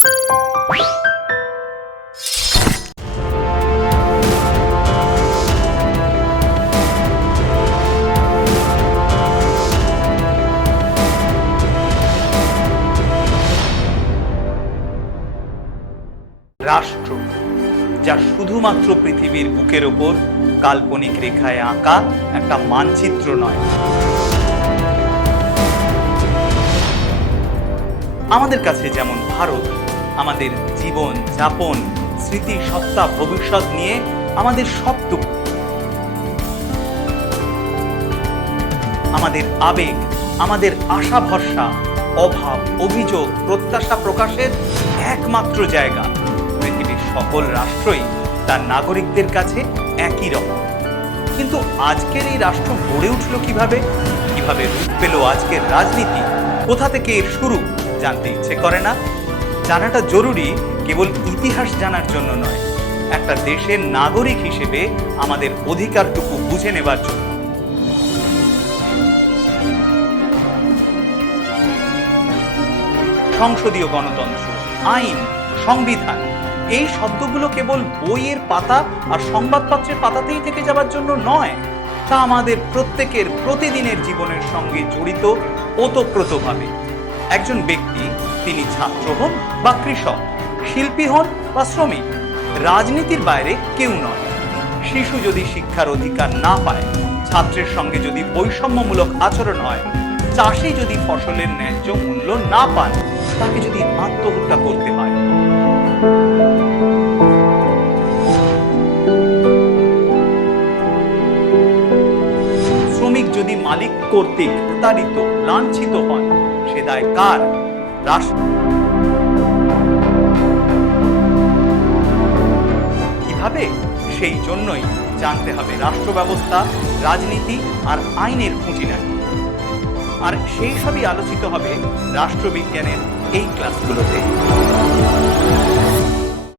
রাষ্ট্র, যা শুধুমাত্র পৃথিবীর বুকের ওপর কাল্পনিক রেখায় আঁকা একটা মানচিত্র নয়। আমাদের কাছে যেমন ভারত আমাদের জীবন যাপন, স্মৃতি, সত্তা, ভবিষ্যৎ নিয়ে আমাদের সবটুকু আমাদের আবেগ, আমাদের আশা ভরসা অভাব, অভিযোগ, প্রত্যাশা প্রকাশের একমাত্র জায়গা। পৃথিবীর সকল রাষ্ট্রই তার নাগরিকদের কাছে একই রকম। কিন্তু আজকের এই রাষ্ট্র গড়ে উঠল কীভাবে? কীভাবে রূপ পেল আজকের রাজনীতি? কোথা থেকে এর শুরু? জানতে ইচ্ছে করে না? জানাটা জরুরি কেবল ইতিহাস জানার জন্য নয়, একটা দেশের নাগরিক হিসেবে আমাদের অধিকারটুকু বুঝে নেবার জন্য। সংসদীয় গণতন্ত্র, আইন, সংবিধান, এই শব্দগুলো কেবল বইয়ের পাতা আর সংবাদপত্রের পাতাতেই থেকে যাবার জন্য নয়, তা আমাদের প্রত্যেকের প্রতিদিনের জীবনের সঙ্গে জড়িত, ওতপ্রোতভাবে। একজন ব্যক্তি তিনি ছাত্র হন বা কৃষক, শিল্পী হন বা শ্রমিক, রাজনীতির বাইরে কেউ নয় শিশু যদি শিক্ষার অধিকার না পায়, ছাত্রের সঙ্গে যদি বৈষম্যমূলক আচরণ হয়, চাষি যদি ফসলের ন্যায্য মূল্য না পান, তাকে যদি আত্মহত্যা করতে হয়। শ্রমিক যদি মালিক কর্তৃক প্রতারিত লাঞ্ছিত হন, সে দায় কার? কীভাবে? সেই জন্যই জানতে হবে রাষ্ট্র ব্যবস্থা রাজনীতি আর আইনের খুঁটিনাটি। আর সেই সবই আলোচিত হবে রাষ্ট্রবিজ্ঞানের এই ক্লাসগুলোতে।